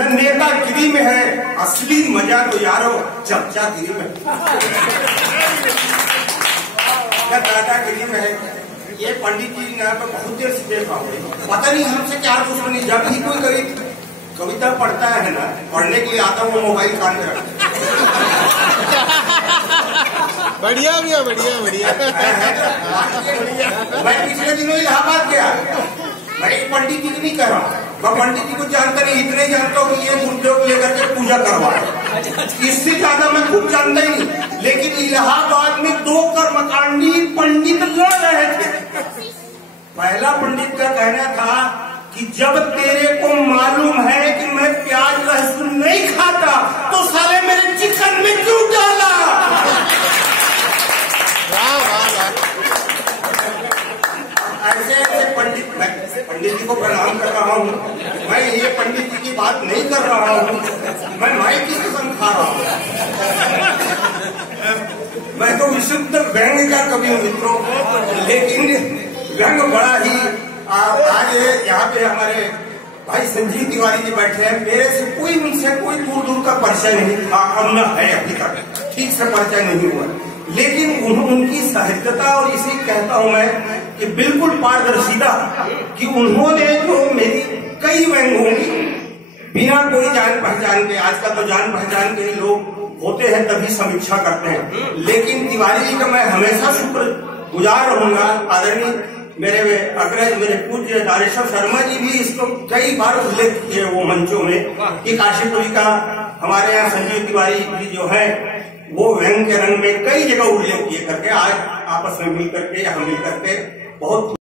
न नेतागिरी में है, असली मजा तो यारो चर्चागिरी में, न दादागिरी में है। ये पंडित जी ने बहुत देर से देखा, पता नहीं हमसे क्या दुश्मनी। जब भी कोई कविता पढ़ता है ना, पढ़ने के लिए आता हूँ, मोबाइल कान में रखता। बढ़िया भैया, बढ़िया बढ़िया। मैं पिछले दिनों इलाहाबाद गया, मैं एक पंडित जी की नहीं कह रहा, मैं पंडित जी को जानता नहीं, इतने जानता हूँ कि ये गुरुदेव लेकर के पूजा करवाए, इससे ज्यादा मैं खुद जानता ही नहीं। लेकिन इलाहाबाद में 2 कर्मकांडी पंडित लड़ रहे थे। पहला पंडित का कहना था कि जब तेरे को मालूम है कि मैं प्याज लहसुन नहीं खाता तो साले मेरे चिकन में क्यों डाला। ऐसे पंडित जी को प्रणाम कर रहा हूँ मैं, ये पंडित जी की बात नहीं कर रहा हूँ मैं, माइक की कसम खा रहा हूँ। मैं तो विशुद्ध व्यंग का कवि हूँ मित्रों, लेकिन व्यंग बड़ा ही। आज यहाँ पे हमारे भाई संजीव तिवारी जी बैठे हैं, मेरे से कोई उनसे कोई दूर दूर का परिचय नहीं था, अब न है, अभी तक ठीक से परिचय नहीं हुआ। लेकिन उनकी साहित्यता, और इसे कहता हूं मैं कि बिल्कुल पारदर्शिता, कि उन्होंने जो मेरी कई व्यंग होंगी बिना कोई जान पहचान के, आज का तो जान पहचान के लोग होते हैं तभी समीक्षा करते हैं, लेकिन तिवारी जी का मैं हमेशा शुक्र गुजार रहूंगा। आदरणीय मेरे अग्रज, मेरे पूज्य दारेश्वर शर्मा जी भी इसको कई बार उल्लेख किए वो मंचों में, कि काशीपुरी का हमारे यहाँ संजीव तिवारी जी जो है वो व्यंग के रंग में कई जगह उल्लेख किए करके आज आपस में मिल करके या हम मिल करके बहुत